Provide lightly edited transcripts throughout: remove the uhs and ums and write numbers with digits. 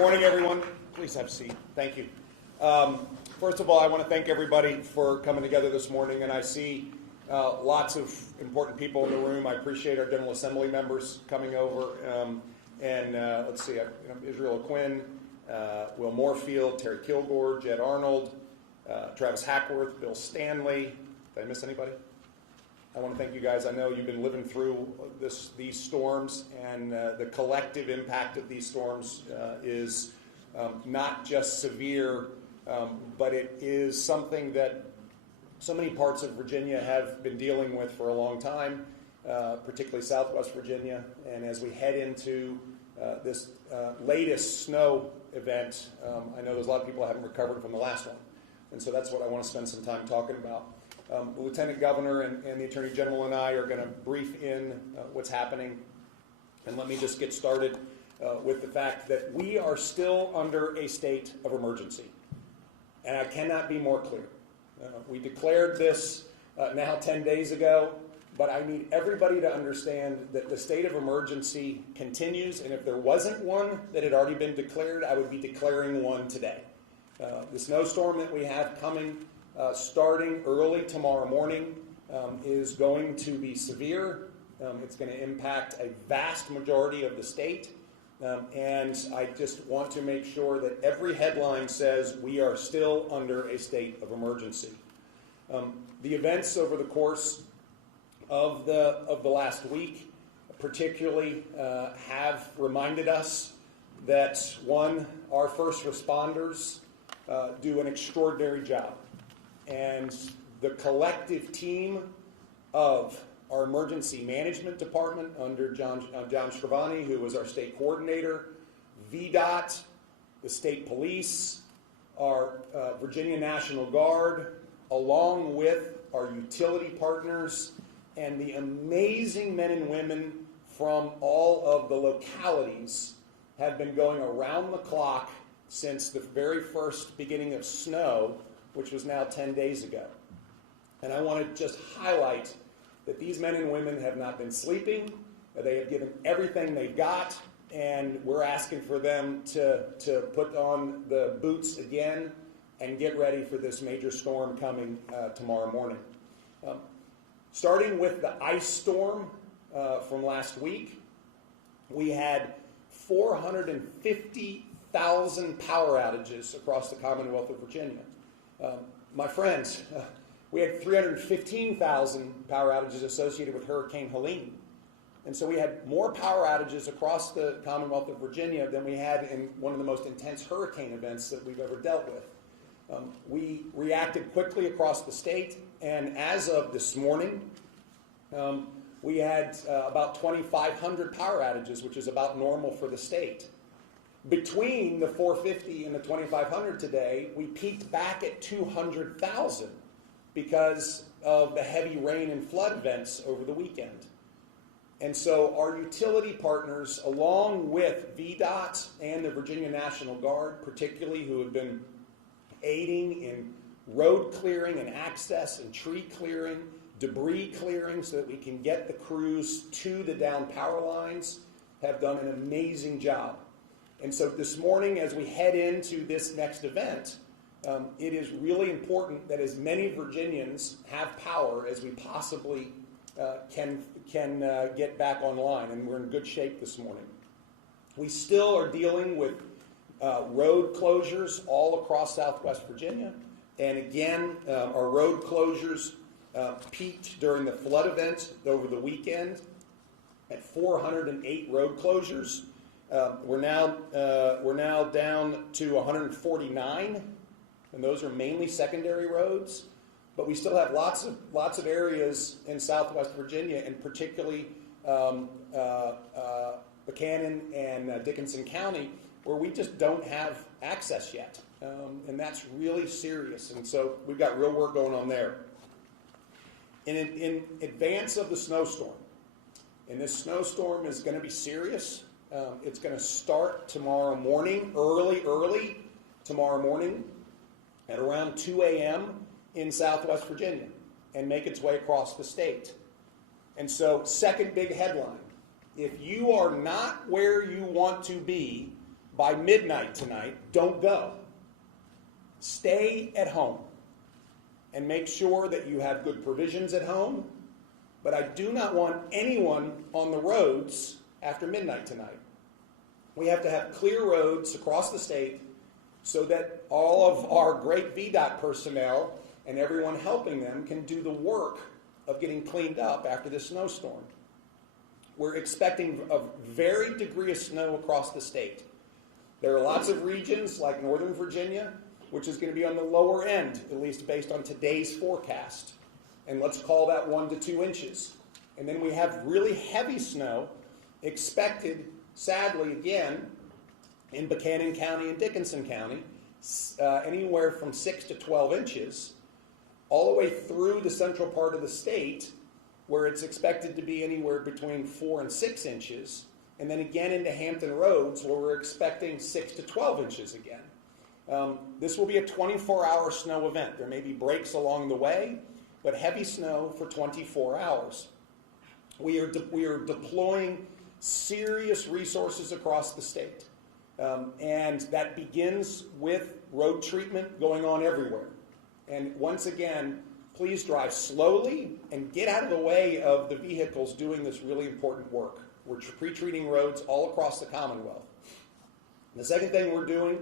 Morning, everyone. Please have a seat. Thank you. First of all, I want to thank everybody for coming together this morning, and I see lots of important people in the room. I appreciate our General Assembly members coming over, let's see, Israel Quinn, Will Moorfield, Terry Kilgore, Jed Arnold, Travis Hackworth, Bill Stanley. Did I miss anybody? I want to thank you guys. I know you've been living through these storms, and the collective impact of these storms is not just severe, but it is something that so many parts of Virginia have been dealing with for a long time, particularly Southwest Virginia. And as we head into this latest snow event, I know there's a lot of people who haven't recovered from the last one. And so that's what I want to spend some time talking about. The Lieutenant Governor and the Attorney General and I are going to brief in what's happening. And let me just get started with the fact that we are still under a state of emergency. And I cannot be more clear. We declared this now 10 days ago, but I need everybody to understand that the state of emergency continues, and if there wasn't one that had already been declared, I would be declaring one today. The snowstorm that we have coming starting early tomorrow morning is going to be severe. It's going to impact a vast majority of the state. And I just want to make sure that every headline says we are still under a state of emergency. The events over the course of the last week particularly have reminded us that, one, our first responders do an extraordinary job. And the collective team of our emergency management department under John Scrivani, who was our state coordinator, VDOT, the state police, our Virginia National Guard, along with our utility partners, and the amazing men and women from all of the localities have been going around the clock since the very first beginning of snow, which was now 10 days ago. And I want to just highlight that these men and women have not been sleeping. They have given everything they've got, and we're asking for them to put on the boots again and get ready for this major storm coming tomorrow morning. Starting with the ice storm from last week, we had 450,000 power outages across the Commonwealth of Virginia. My friends, we had 315,000 power outages associated with Hurricane Helene. And so we had more power outages across the Commonwealth of Virginia than we had in one of the most intense hurricane events that we've ever dealt with. We reacted quickly across the state, and as of this morning, we had about 2,500 power outages, which is about normal for the state. Between the 450 and the 2,500 today, we peaked back at 200,000 because of the heavy rain and flood events over the weekend. And so our utility partners, along with VDOT and the Virginia National Guard, particularly, who have been aiding in road clearing and access and tree clearing, debris clearing so that we can get the crews to the down power lines, have done an amazing job. And so this morning, as we head into this next event, it is really important that as many Virginians have power as we possibly can get back online, and we're in good shape this morning. We still are dealing with road closures all across Southwest Virginia, and again, our road closures peaked during the flood event over the weekend at 408 road closures. We're now down to 149, and those are mainly secondary roads. But we still have lots of areas in Southwest Virginia, and particularly Buchanan and Dickinson County, where we just don't have access yet, and that's really serious. And so we've got real work going on there. In advance of the snowstorm, and this snowstorm is going to be serious. It's going to start tomorrow morning, early tomorrow morning at around 2 a.m. in Southwest Virginia and make its way across the state. And so, second big headline, if you are not where you want to be by midnight tonight, don't go. Stay at home and make sure that you have good provisions at home. But I do not want anyone on the roads after midnight tonight. We have to have clear roads across the state so that all of our great VDOT personnel and everyone helping them can do the work of getting cleaned up after this snowstorm. We're expecting a varied degree of snow across the state. There are lots of regions like Northern Virginia, which is going to be on the lower end, at least based on today's forecast. And let's call that 1 to 2 inches. And then we have really heavy snow expected, sadly, again, in Buchanan County and Dickinson County, anywhere from 6 to 12 inches, all the way through the central part of the state, where it's expected to be anywhere between 4 and 6 inches, and then again into Hampton Roads, where we're expecting 6 to 12 inches again. This will be a 24-hour snow event. There may be breaks along the way, but heavy snow for 24 hours. We are deploying serious resources across the state, and that begins with road treatment going on everywhere. And once again, please drive slowly and get out of the way of the vehicles doing this really important work. We're pre-treating roads all across the Commonwealth. The second thing we're doing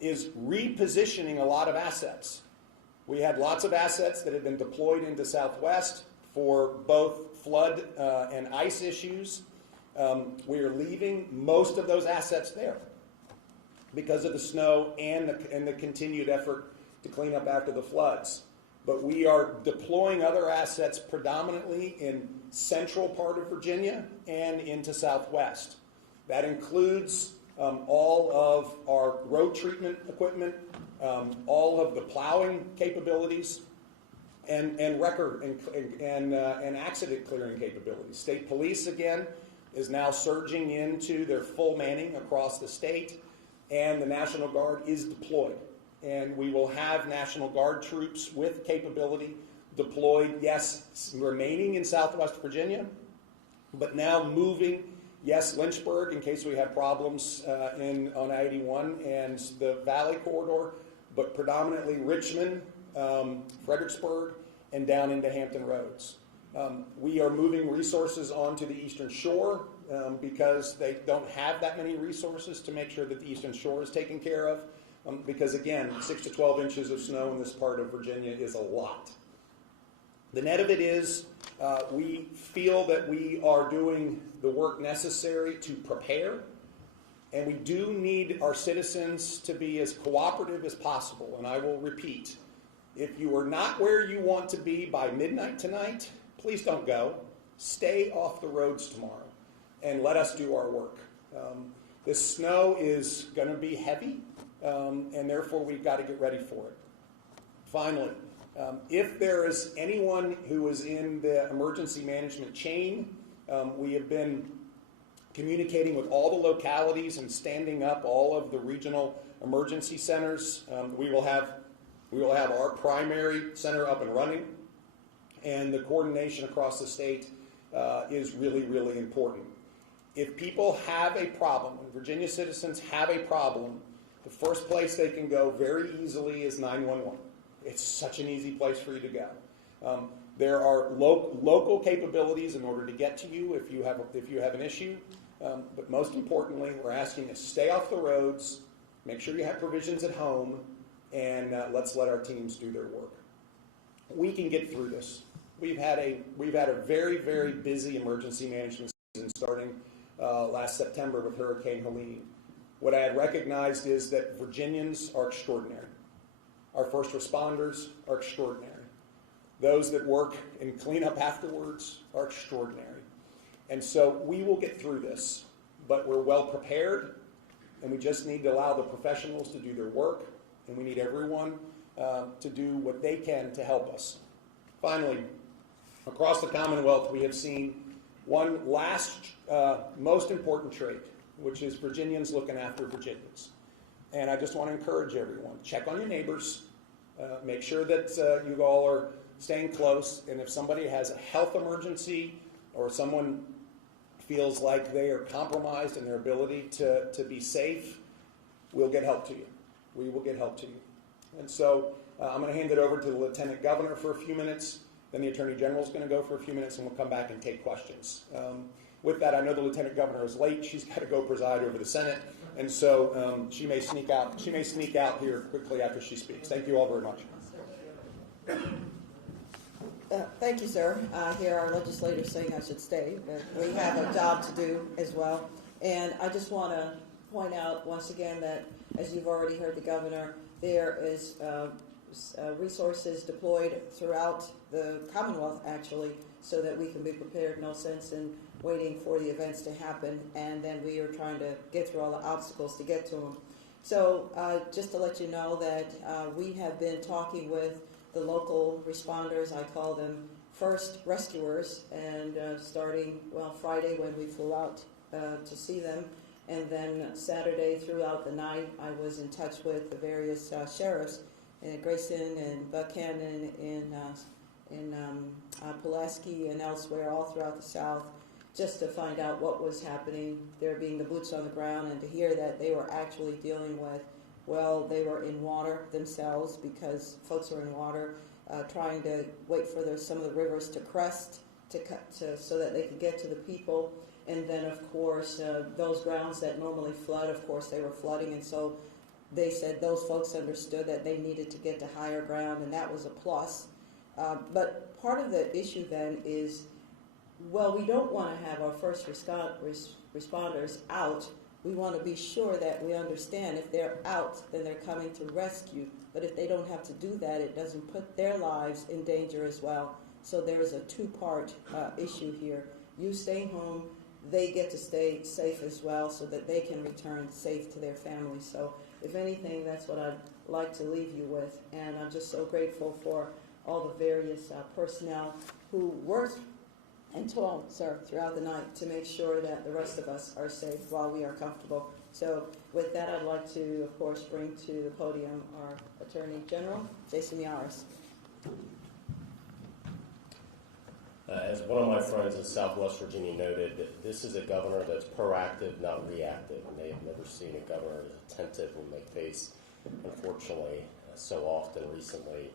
is repositioning a lot of assets. We had lots of assets that had been deployed into Southwest for both flood and ice issues. We are leaving most of those assets there because of the snow and the continued effort to clean up after the floods. But we are deploying other assets predominantly in central part of Virginia and into Southwest. That includes all of our road treatment equipment, all of the plowing capabilities, and record and accident clearing capabilities. State Police, again, is now surging into their full manning across the state, and the National Guard is deployed. And we will have National Guard troops with capability deployed, yes, remaining in Southwest Virginia, but now moving, yes, Lynchburg in case we have problems on I-81 and the Valley Corridor, but predominantly Richmond, Fredericksburg, and down into Hampton Roads. We are moving resources onto the Eastern Shore because they don't have that many resources to make sure that the Eastern Shore is taken care of. Because again, 6 to 12 inches of snow in this part of Virginia is a lot. The net of it is we feel that we are doing the work necessary to prepare, and we do need our citizens to be as cooperative as possible. And I will repeat, if you are not where you want to be by midnight tonight, please don't go. Stay off the roads tomorrow and let us do our work. This snow is going to be heavy. And therefore we've got to get ready for it. Finally, if there is anyone who is in the emergency management chain, we have been communicating with all the localities and standing up all of the regional emergency centers. We will have our primary center up and running, and the coordination across the state is really, really important. If people have a problem, when Virginia citizens have a problem, the first place they can go very easily is 911. It's such an easy place for you to go. There are local capabilities in order to get to you if you have an issue. But most importantly, we're asking you to stay off the roads, make sure you have provisions at home, and let's let our teams do their work. We can get through this. We've had a very, very busy emergency management season starting last September with Hurricane Helene. What I had recognized is that Virginians are extraordinary. Our first responders are extraordinary. Those that work and clean up afterwards are extraordinary. And so we will get through this, but we're well prepared, and we just need to allow the professionals to do their work, and we need everyone to do what they can to help us. Finally, across the Commonwealth, we have seen one last most important trait, which is Virginians looking after Virginians. And I just want to encourage everyone, check on your neighbors, make sure that you all are staying close, and if somebody has a health emergency or someone feels like they are compromised in their ability to be safe, we'll get help to you. We will get help to you. And so I'm going to hand it over to the Lieutenant Governor for a few minutes. Then the Attorney General is going to go for a few minutes, and we'll come back and take questions. With that, I know the Lieutenant Governor is late. She's got to go preside over the Senate, and so she may sneak out. She may sneak out here quickly after she speaks. Thank you all very much. Thank you, sir. I hear our legislators saying I should stay, but we have a job to do as well. And I just want to point out once again that, as you've already heard the governor, there is resources deployed throughout the Commonwealth, actually, so that we can be prepared. No sense in waiting for the events to happen, and then we are trying to get through all the obstacles to get to them. So just to let you know that we have been talking with the local responders. I call them first rescuers, and starting, Friday when we flew out to see them, and then Saturday throughout the night, I was in touch with the various sheriffs in Grayson and Buchanan, in Pulaski and elsewhere, all throughout the South, just to find out what was happening, there being the boots on the ground, and to hear that they were actually dealing with, they were in water themselves because folks are in water, trying to wait for some of the rivers to crest so that they could get to the people. And then, of course, those grounds that normally flood, of course, they were flooding, and so they said those folks understood that they needed to get to higher ground, and that was a plus. But part of the issue then is, we don't want to have our first responders out. We want to be sure that we understand if they're out, then they're coming to rescue. But if they don't have to do that, it doesn't put their lives in danger as well. So there is a two-part issue here. You staying home, they get to stay safe as well so that they can return safe to their families. So if anything, that's what I'd like to leave you with. And I'm just so grateful for all the various personnel who worked and toiled, sir, throughout the night to make sure that the rest of us are safe while we are comfortable. So with that, I'd like to, of course, bring to the podium our Attorney General, Jason Yaris. As one of my friends in Southwest Virginia noted, this is a governor that's proactive, not reactive. And they have never seen a governor as attentive when they face, unfortunately, so often recently,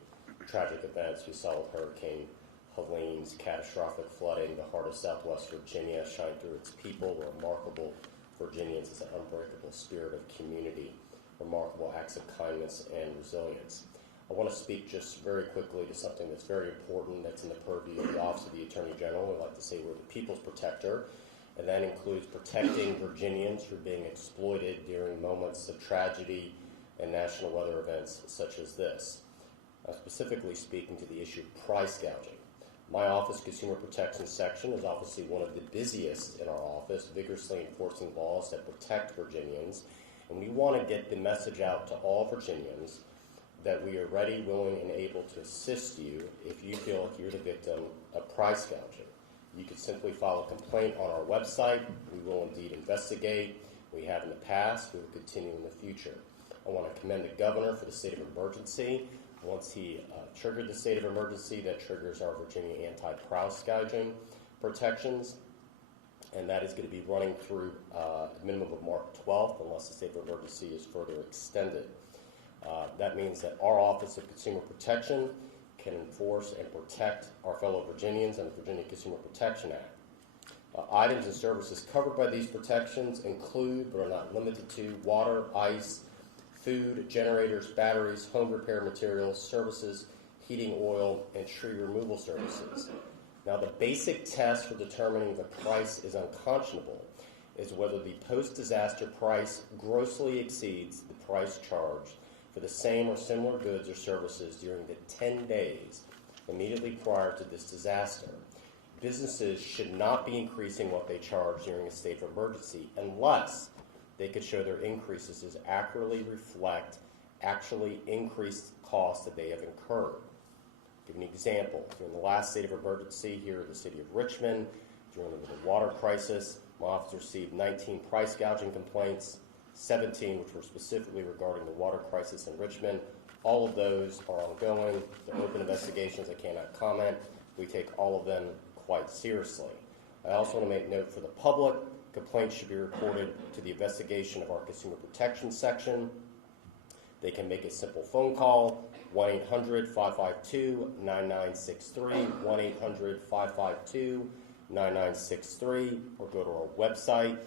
tragic events. We saw with Hurricane Helene's catastrophic flooding, the heart of Southwest Virginia shine through its people. Remarkable Virginians, it's an unbreakable spirit of community, remarkable acts of kindness and resilience. I want to speak just very quickly to something that's very important that's in the purview of the Office of the Attorney General. We like to say we're the people's protector, and that includes protecting Virginians who are being exploited during moments of tragedy and national weather events such as this. I'm specifically speaking to the issue of price gouging. My office, Consumer Protection Section, is obviously one of the busiest in our office, vigorously enforcing laws that protect Virginians, and we want to get the message out to all Virginians that we are ready, willing, and able to assist you if you feel like you're the victim of price gouging. You can simply file a complaint on our website. We will indeed investigate. We have in the past. We will continue in the future. I want to commend the governor for the state of emergency. Once he triggered the state of emergency, that triggers our Virginia anti-price gouging protections, and that is going to be running through a minimum of March 12th unless the state of emergency is further extended. That means that our Office of Consumer Protection can enforce and protect our fellow Virginians under the Virginia Consumer Protection Act. Items and services covered by these protections include, but are not limited to, water, ice, food, generators, batteries, home repair materials, services, heating oil, and tree removal services. Now, the basic test for determining if a price is unconscionable is whether the post-disaster price grossly exceeds the price charged for the same or similar goods or services during the 10 days immediately prior to this disaster. Businesses should not be increasing what they charge during a state of emergency unless they could show their increases as accurately reflect actually increased costs that they have incurred. Give an example. During the last state of emergency here in the city of Richmond, during the water crisis, my office received 19 price gouging complaints, 17 which were specifically regarding the water crisis in Richmond. All of those are ongoing. They're open investigations. I cannot comment. We take all of them quite seriously. I also want to make note for the public, Complaints should be reported to the investigation of our Consumer Protection section. They can make a simple phone call, 1-800-552-9963, 1-800-552-9963, or go to our website,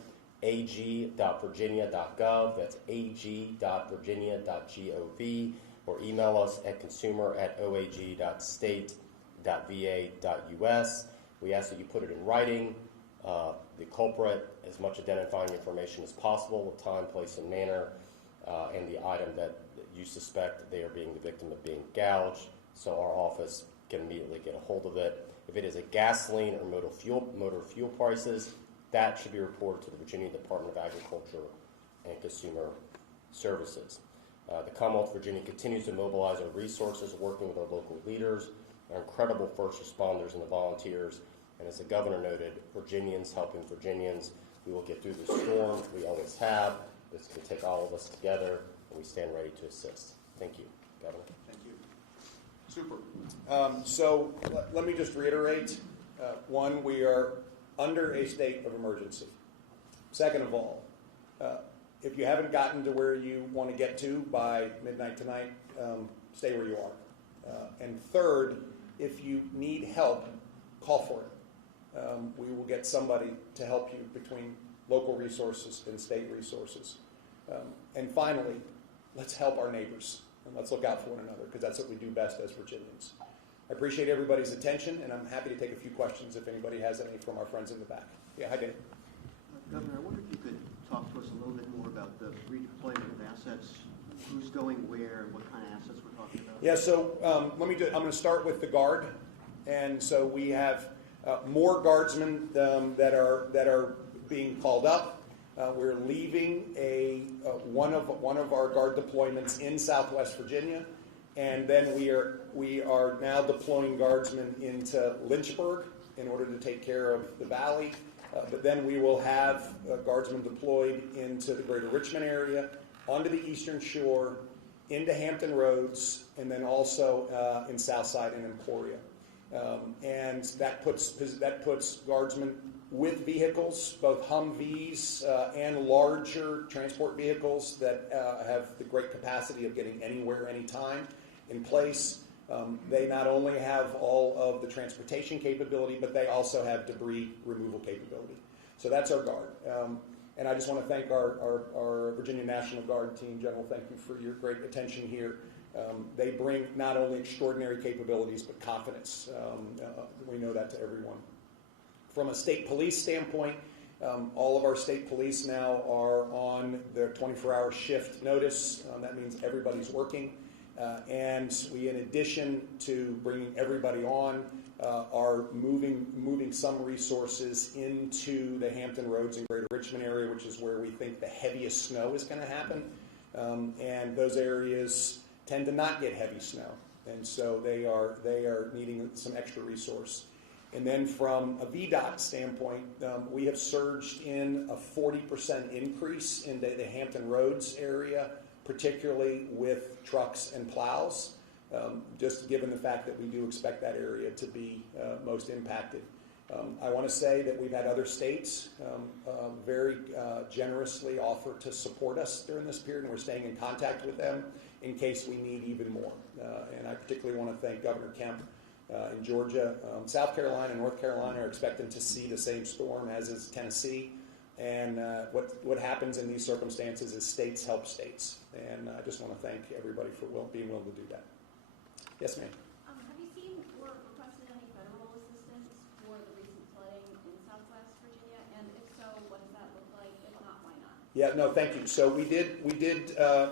ag.virginia.gov, that's ag.virginia.gov, or email us at consumer@oag.state.va.us. We ask that you put it in writing, the culprit, as much identifying information as possible, with time, place, and manner, and the item that you suspect they are being the victim of being gouged, so our office can immediately get a hold of it. If it is a gasoline or motor fuel prices, that should be reported to the Virginia Department of Agriculture and Consumer Services. The Commonwealth of Virginia continues to mobilize our resources, working with our local leaders, our incredible first responders and the volunteers, and as the governor noted, Virginians helping Virginians. We will get through the storm. We always have. This can take all of us together, and we stand ready to assist. Thank you, Governor. Thank you. Super. So let me just reiterate. One, we are under a state of emergency. Second of all, if you haven't gotten to where you want to get to by midnight tonight, stay where you are. And third, if you need help, call for it. We will get somebody to help you between local resources and state resources. And finally, let's help our neighbors and let's look out for one another, because that's what we do best as Virginians. I appreciate everybody's attention, and I'm happy to take a few questions if anybody has any from our friends in the back. Yeah, hi, Dave. Governor, I wonder if you could talk to us a little bit more about the redeployment of assets, who's going where, and what kind of assets we're talking about. Yeah, so I'm going to start with the Guard, and so we have more guardsmen that are being called up. We're leaving one of our Guard deployments in Southwest Virginia, and then we are now deploying guardsmen into Lynchburg in order to take care of the valley. But then we will have guardsmen deployed into the greater Richmond area, onto the Eastern Shore, into Hampton Roads, and then also in Southside and Emporia. And that puts guardsmen with vehicles, both Humvees and larger transport vehicles that have the great capacity of getting anywhere, anytime, in place. They not only have all of the transportation capability, but they also have debris removal capability. So that's our Guard. And I just want to thank our Virginia National Guard team. General, thank you for your great attention here. They bring not only extraordinary capabilities, but confidence. We know that to everyone. From a state police standpoint, all of our state police now are on their 24-hour shift notice. That means everybody's working. And we, in addition to bringing everybody on, are moving some resources into the Hampton Roads and Greater Richmond area, which is where we think the heaviest snow is going to happen. And those areas tend to not get heavy snow, and so they are needing some extra resource. And then from a VDOT standpoint, we have surged in a 40% increase in the Hampton Roads area, particularly with trucks and plows, just given the fact that we do expect that area to be most impacted. I want to say that we've had other states very generously offer to support us during this period, and we're staying in contact with them in case we need even more. And I particularly want to thank Governor Kemp in Georgia. South Carolina and North Carolina are expecting to see the same storm, as is Tennessee. And what happens in these circumstances is states help states. And I just want to thank everybody for being willing to do that. Yes, ma'am. Have you seen or requested any federal assistance for the recent flooding in Southwest Virginia? And if so, what does that look like? If not, why not? Yeah, no, thank you. So we did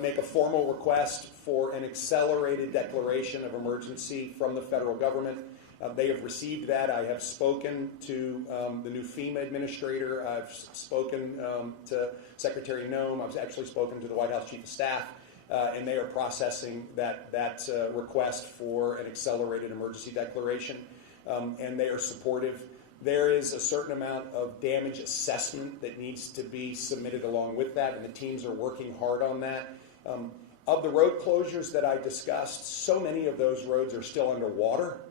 make a formal request for an accelerated declaration of emergency from the federal government. They have received that. I have spoken to the new FEMA administrator. I've spoken to Secretary Noem. I've actually spoken to the White House Chief of Staff, and they are processing that request for an accelerated emergency declaration, and they are supportive. There is a certain amount of damage assessment that needs to be submitted along with that, and the teams are working hard on that. Of the road closures that I discussed, so many of those roads are still underwater.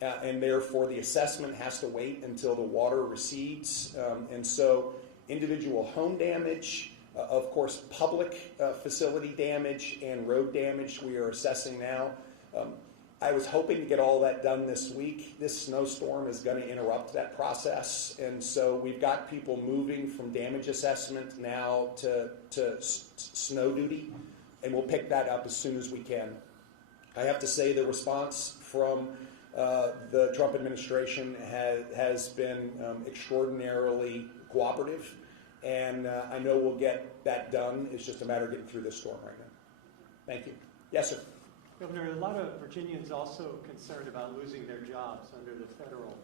And therefore the assessment has to wait until the water recedes. And so individual home damage, of course, public facility damage and road damage we are assessing now. I was hoping to get all that done this week. This snowstorm is going to interrupt that process, and so we've got people moving from damage assessment now to snow duty, and we'll pick that up as soon as we can. I have to say the response from the Trump administration has been extraordinarily cooperative, and I know we'll get that done. It's just a matter of getting through this storm right now. Thank you. Yes, sir. Governor, a lot of Virginians also concerned about losing their jobs under the federal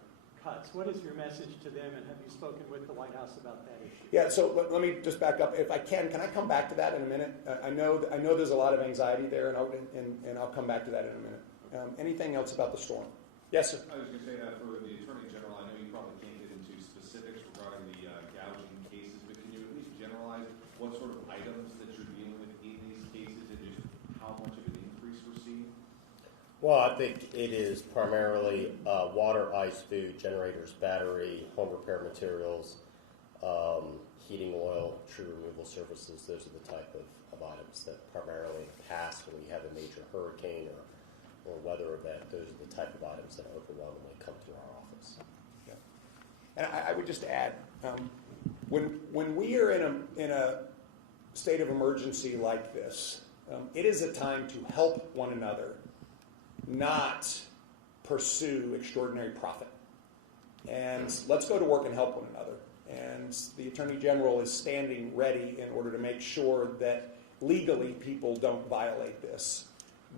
cuts. What is your message to them, and have you spoken with the White House about that issue? Yeah, so let me just back up. If I can I come back to that in a minute? I know there's a lot of anxiety there, and I'll come back to that in a minute. Anything else about the storm? Yes, sir. I was going to say that for the Attorney General, I know you probably can't get into specifics regarding the gouging cases, but can you at least generalize what sort of items that you're dealing with in these cases and just how much of an increase we're seeing? Well, I think it is primarily water, ice, food, generators, battery, home repair materials, heating oil, tree removal services. Those are the type of items that primarily in the past, when we have a major hurricane or weather event, those are the type of items that overwhelmingly come through our office. Yeah. And I would just add, when we are in a state of emergency like this, it is a time to help one another, not pursue extraordinary profit. And let's go to work and help one another. And the Attorney General is standing ready in order to make sure that legally people don't violate this.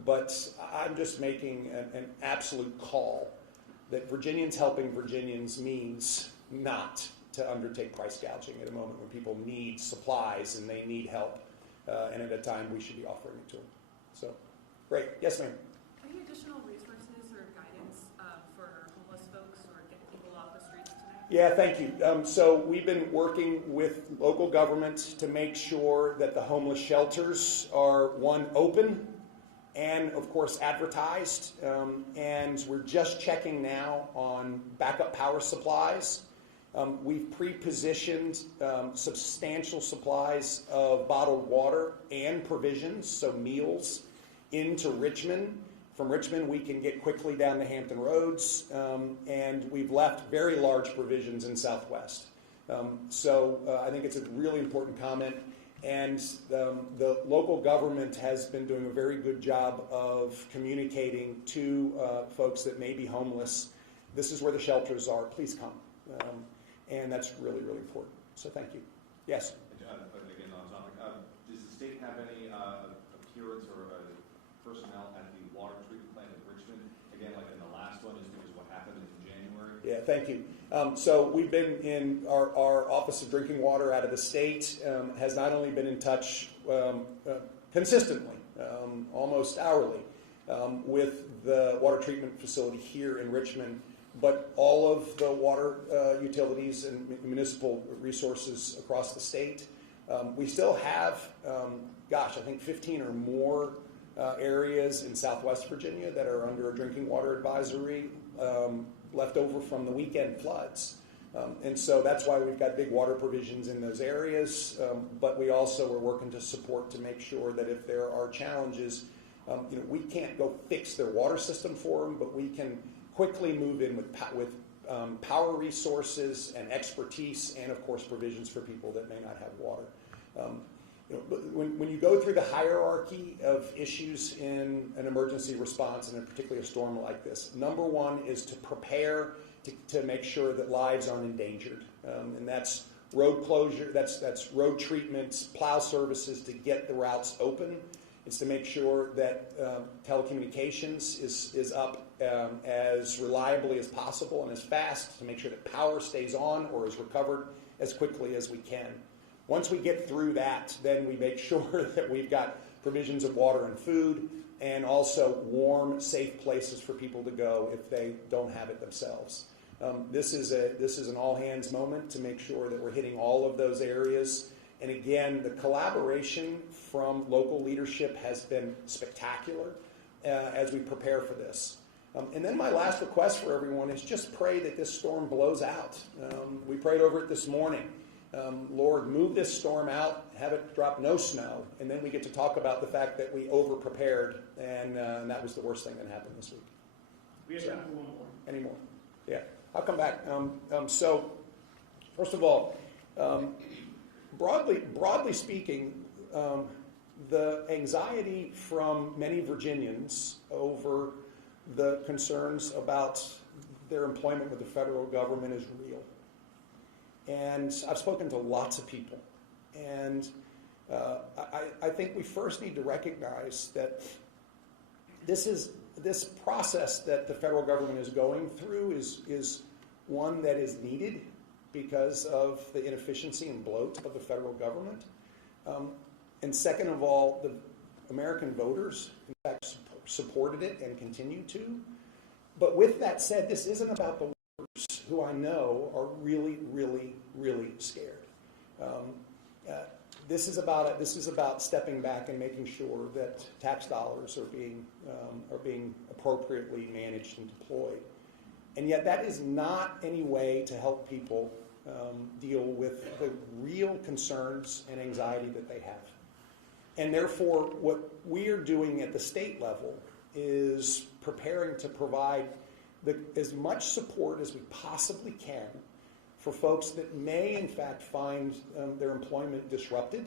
But I'm just making an absolute call that Virginians helping Virginians means not to undertake price gouging at a moment when people need supplies and they need help. And at a time we should be offering it to them. So, great. Yes, ma'am. Any additional resources or guidance for homeless folks or get people off the streets tonight? Yeah, thank you. So we've been working with local government to make sure that the homeless shelters are, one, open and, of course, advertised. And we're just checking now on backup power supplies. We've pre-positioned substantial supplies of bottled water and provisions, so meals, into Richmond. From Richmond, we can get quickly down the Hampton Roads, and we've left very large provisions in Southwest. So I think it's a really important comment, and the local government has been doing a very good job of communicating to folks that may be homeless. This is where the shelters are. Please come. And that's really, really important. So thank you. Yes? Again, on topic, does the state have any appearance or personnel at the water treatment plant in Richmond? Again, like in the last one, just because what happened in January? Yeah, thank you. So we've been in our Office of Drinking Water out of the state, has not only been in touch consistently, almost hourly, with the water treatment facility here in Richmond, but all of the water utilities and municipal resources across the state. We still have, I think 15 or more areas in Southwest Virginia that are under a drinking water advisory left over from the weekend floods. And so that's why we've got big water provisions in those areas, but we also are working to support to make sure that if there are challenges, we can't go fix their water system for them, but we can quickly move in with power resources and expertise, and of course provisions for people that may not have water. When you go through the hierarchy of issues in an emergency response, and in particular a storm like this, number one is to prepare to make sure that lives aren't endangered, and that's road closure, that's road treatments, plow services to get the routes open. It's to make sure that telecommunications is up as reliably as possible and as fast, to make sure that power stays on or is recovered as quickly as we can. Once we get through that, then we make sure that we've got provisions of water and food, and also warm, safe places for people to go if they don't have it themselves. This is an all-hands moment to make sure that we're hitting all of those areas. And again, the collaboration from local leadership has been spectacular as we prepare for this. And then my last request for everyone is just pray that this storm blows out. We prayed over it this morning. Lord, move this storm out, have it drop no snow, and then we get to talk about the fact that we over-prepared, and that was the worst thing that happened this week. We have time for one more. Any more? Yeah, I'll come back. So, first of all, broadly speaking, the anxiety from many Virginians over the concerns about their employment with the federal government is real. And I've spoken to lots of people. And I think we first need to recognize that this process that the federal government is going through is one that is needed because of the inefficiency and bloat of the federal government. And second of all, the American voters, in fact, supported it and continue to. But with that said, this isn't about the workers who I know are really, really, really scared. This is about stepping back and making sure that tax dollars are being appropriately managed and deployed. And yet that is not any way to help people deal with the real concerns and anxiety that they have. And therefore, what we are doing at the state level is preparing to provide as much support as we possibly can for folks that may, in fact, find their employment disrupted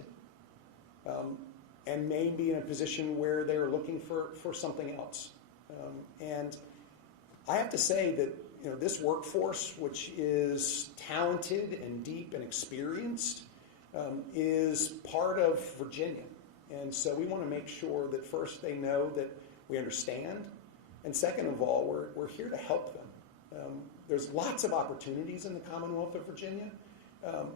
and may be in a position where they're looking for something else. And I have to say that this workforce, which is talented and deep and experienced, is part of Virginia. And so we want to make sure that first they know that we understand, and second of all, we're here to help them. There's lots of opportunities in the Commonwealth of Virginia,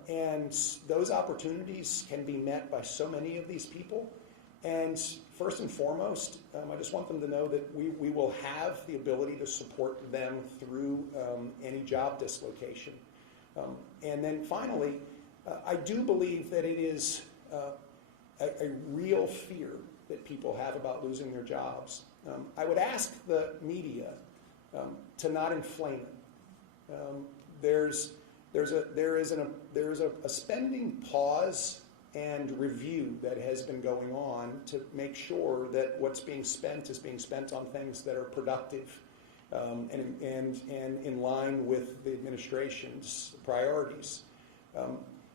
and those opportunities can be met by so many of these people. And first and foremost, I just want them to know that we will have the ability to support them through any job dislocation. And then finally, I do believe that it is a real fear that people have about losing their jobs. I would ask the media to not inflame it. There is a spending pause and review that has been going on to make sure that what's being spent is being spent on things that are productive and in line with the administration's priorities.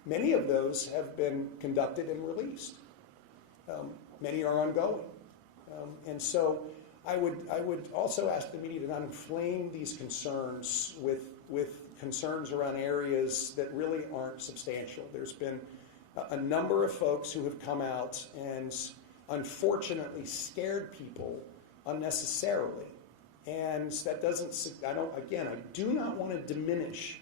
Many of those have been conducted and released. Many are ongoing. And so I would also ask the media to not inflame these concerns with concerns around areas that really aren't substantial. There's been a number of folks who have come out and unfortunately scared people unnecessarily. And that I do not want to diminish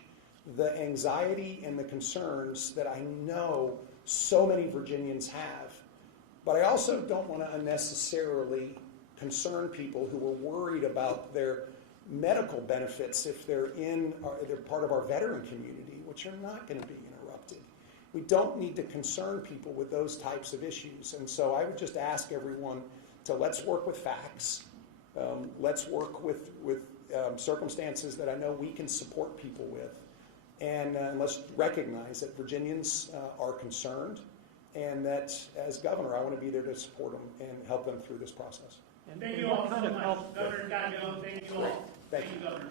the anxiety and the concerns that I know so many Virginians have. But I also don't want to unnecessarily concern people who are worried about their medical benefits if they're part of our veteran community, which are not going to be interrupted. We don't need to concern people with those types of issues. And so I would just ask everyone to let's work with facts. Let's work with circumstances that I know we can support people with. And let's recognize that Virginians are concerned, and that as governor, I want to be there to support them and help them through this process. Thank you all so much. Governor Scott Jones, thank you all. Thank you. Governor.